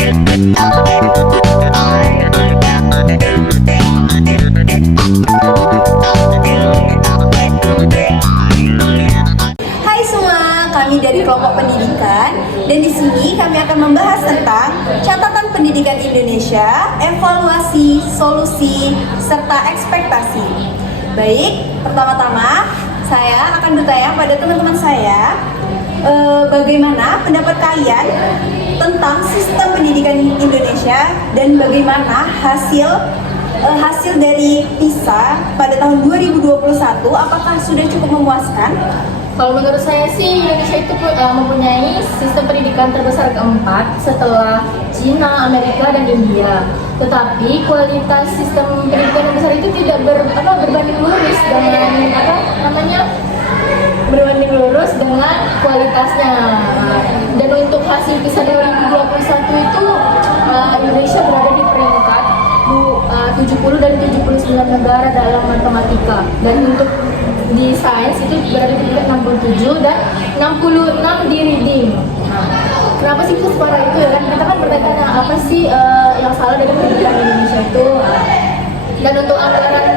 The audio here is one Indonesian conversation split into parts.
Hai semua, kami dari kelompok pendidikan dan di sini kami akan membahas tentang catatan pendidikan Indonesia, evaluasi, solusi, serta ekspektasi. Baik, pertama-tama saya akan bertanya pada teman-teman saya, bagaimana pendapat kalian tentang sistem pendidikan Indonesia dan bagaimana hasil dari PISA pada tahun 2021, apakah sudah cukup memuaskan? Kalau menurut saya sih Indonesia itu mempunyai sistem pendidikan terbesar keempat setelah Cina, Amerika, dan India. Tetapi kualitas sistem pendidikan yang besar itu tidak berbanding lurus dengan kualitasnya. Dan untuk hasil PISA 2021 itu Indonesia berada di peringkat 70 dan 79 negara dalam matematika, dan untuk di sains itu berada di peringkat 67 dan 66 di reading. Kenapa sih separah itu ya kan? Kita kan bertanya apa sih yang salah dari pendidikan Indonesia itu. Dan untuk anggaran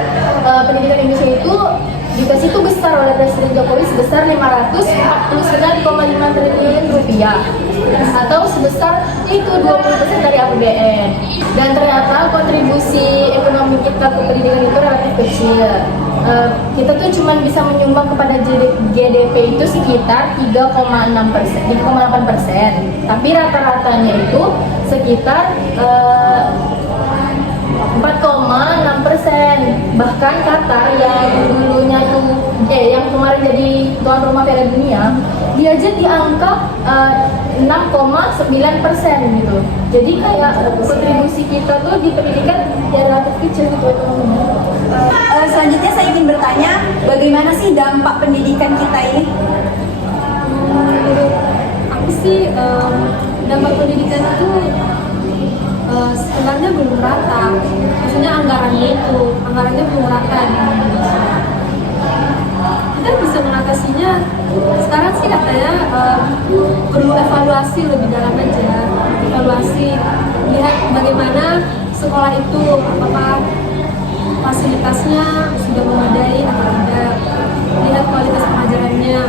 pendidikan Indonesia itu dikasih itu besar oleh Presiden Jokowi sebesar 549,5 triliun rupiah atau sebesar itu 20% dari APBN. Dan ternyata kontribusi ekonomi kita ke pendidikan itu relatif kecil. Kita tuh cuma bisa menyumbang kepada GDP itu sekitar 3,8%, tapi rata-ratanya itu sekitar 4,6%. Bahkan Qatar yang dulunya tuh yang kemarin jadi tuan rumah Piala Dunia, dia aja di angka 6,9% gitu. Jadi kayak kontribusi kita tuh di pendidikan ya relatif kecil gitu teman-teman. Selanjutnya saya ingin bertanya, bagaimana sih dampak pendidikan kita ini? Aku sih dampak pendidikan itu sebenarnya belum rata. Maksudnya anggarannya belum rata di Indonesia. Kita bisa mengatasinya sekarang sih katanya perlu evaluasi lebih dalam aja. Evaluasi, lihat bagaimana sekolah itu, apakah fasilitasnya sudah memadai atau tidak, lihat kualitas pengajarannya,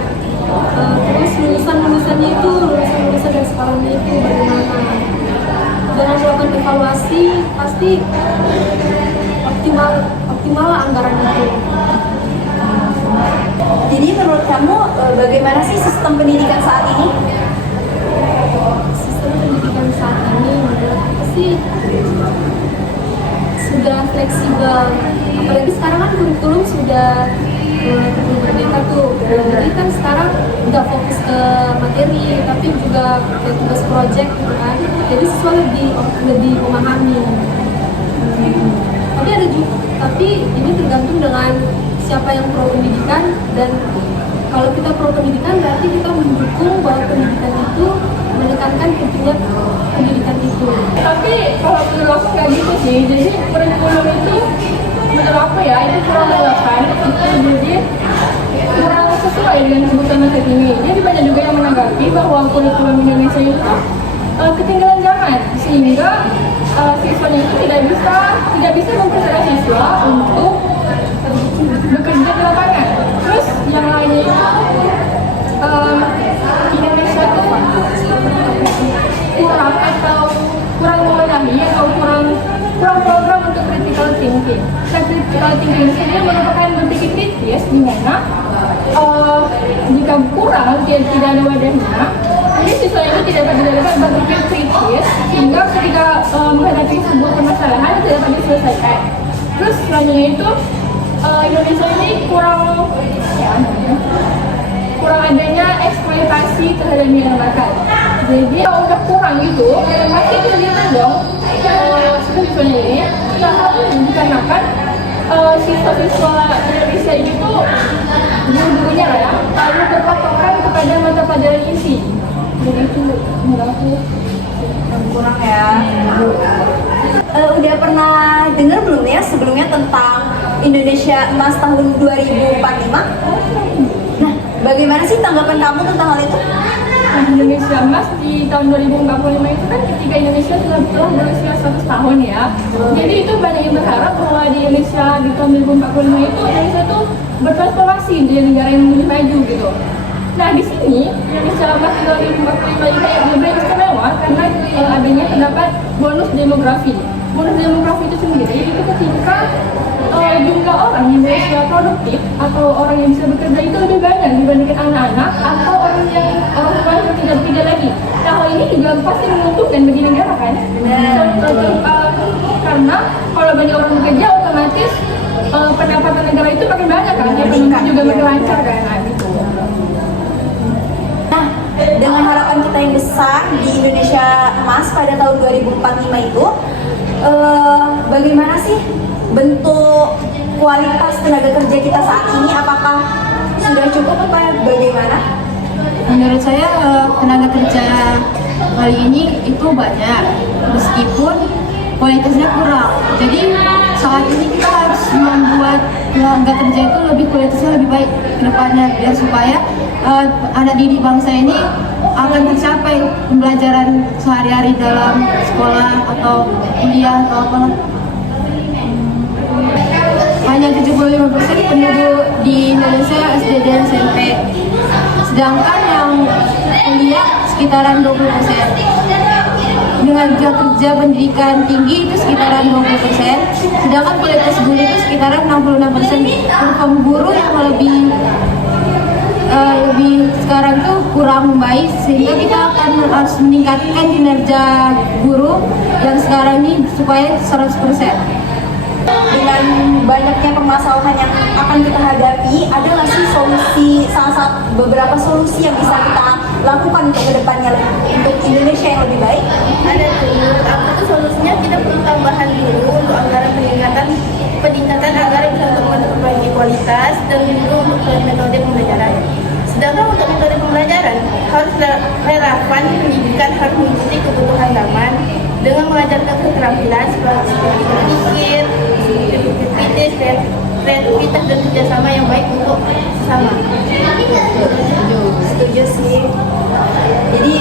terus lulusan-lulusannya itu, lulusan dari sekolahnya itu bagaimana. Dengan melakukan evaluasi pasti optimal anggaran itu. Jadi menurut kamu bagaimana sih sistem pendidikan saat ini? Sistem pendidikan saat ini menurut aku sih sudah fleksibel, apalagi sekarang kan kurikulum sudah merdeka tuh. Jadi kan sekarang nggak fokus ke materi, tapi juga ke tugas proyek gitu kan. Jadi siswa lebih memahami. Tapi ini tergantung dengan siapa yang pro pendidikan, dan kalau kita pro pendidikan berarti kita mendukung bahwa pendidikan itu menekankan pentingnya pendidikan itu. Tapi kalau menurut aku nggak gitu sih. Jadi kurikulum itu menurut aku ya itu kurang relevan, jadi kurang sesuai dengan kebutuhan masa kini. Jadi banyak juga yang menanggapi bahwa kurikulum Indonesia itu ketinggalan zaman, sehingga siswanya itu tidak bisa mempersiapkan siswa untuk bekerja di lapangan. Terus yang lainnya itu Indonesia itu kurang memenuhi atau kurang program untuk critical thinking. Critical thinking ini merupakan berpikir kritis, di mana jika kurang tidak ada wadahnya, jadi siswa itu tidak dapat berpikir kritis, sehingga ketika menghadapi sebuah permasalahan tidak dapat diselesaikan. Terus selanjutnya itu Indonesia ini kurang adanya eksploitasi terhadap minat bakat. Jadi kalau udah kurang gitu, pasti itu dilihat dong siswa-siswanya ini. Kita harus dikarenakan siswa-siswa Indonesia ini tuh guru-gurunya lah ya, lalu berpatokan kepada mata pelajaran inti. Jadi itu menurut aku Kurang ya. Udah pernah dengar belum ya sebelumnya tentang Indonesia Emas tahun 2045? Nah, bagaimana sih tanggapan kamu tentang hal itu? Indonesia Emas di tahun 2045 itu kan ketika Indonesia telah 100 tahun ya. Jadi itu banyak yang berharap bahwa di Indonesia di tahun 2045 itu Indonesia itu bertransformasi menjadi negara yang lebih maju gitu. Nah di sini Indonesia masih 2045 ini lebih istimewa karena adanya terdapat bonus demografi. Bonus demografi itu sendiri itu ketika jumlah orang yang berusia produktif atau orang yang bisa bekerja itu lebih banyak dibandingkan anak-anak atau orang tua yang tidak bekerja lagi. Nah hal ini juga pasti menguntungkan bagi negara kan? Karena kalau banyak orang bekerja otomatis pendapatan negara itu makin banyak kan, ekonomi juga makin lancar kan, nah, gitu. Nah, dengan harapan kita yang besar di Indonesia Emas pada tahun 2045 itu, bagaimana sih bentuk kualitas tenaga kerja kita saat ini? Apakah sudah cukup apa bagaimana? Menurut saya tenaga kerja kali ini itu banyak, meskipun kualitasnya kurang. Jadi saat ini kita harus membuat tenaga kerja itu kualitasnya lebih baik ke depannya, biar supaya anak didik bangsa ini akan tercapai pembelajaran sehari-hari dalam sekolah atau kuliah atau apa. Hanya 75% penduduk di Indonesia SD dan SMP, sedangkan yang kuliah sekitaran 20%. Dengan kerja pendidikan tinggi itu sekitaran 20%, sedangkan kualitas guru itu sekitaran 66%. Performa guru yang lebih sekarang tuh kurang baik, sehingga kita akan harus meningkatkan kinerja guru yang sekarang ini supaya 100%. Dengan banyaknya permasalahan yang akan kita hadapi, ada nggak sih beberapa solusi yang bisa kita lakukan untuk kedepannya untuk Indonesia yang lebih baik? Ada tuh, menurut aku tuh solusinya kita perlu tambahan dulu untuk anggaran peningkatan anggaran bisa untuk memperbaiki kualitas dan juga untuk metode pembelajaran. Sedangkan untuk metode pembelajaran harus relevan, pendidikan harus mengikuti kebutuhan zaman dengan mengajarkan keterampilan seperti berpikir, kritis, kreativitas dan kerjasama yang baik untuk sesama. Setuju sih. Jadi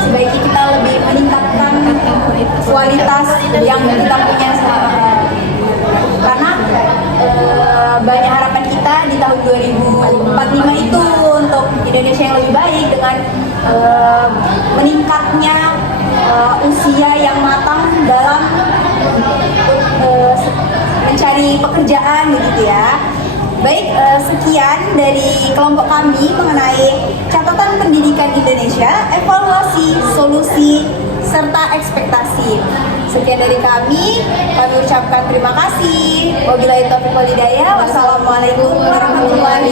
sebaiknya kita lebih meningkatkan kualitas yang kita punya sekarang. Karena banyak harapan kita di tahun 2045 itu untuk Indonesia yang lebih baik dengan meningkatnya usia yang matang dalam mencari pekerjaan begitu ya. Baik, sekian dari kelompok kami mengenai catatan pendidikan Indonesia, evaluasi, solusi, serta ekspektasi. Sekian dari kami ucapkan terima kasih. Wabillahi taufiq wal hidayah. Wassalamualaikum warahmatullahi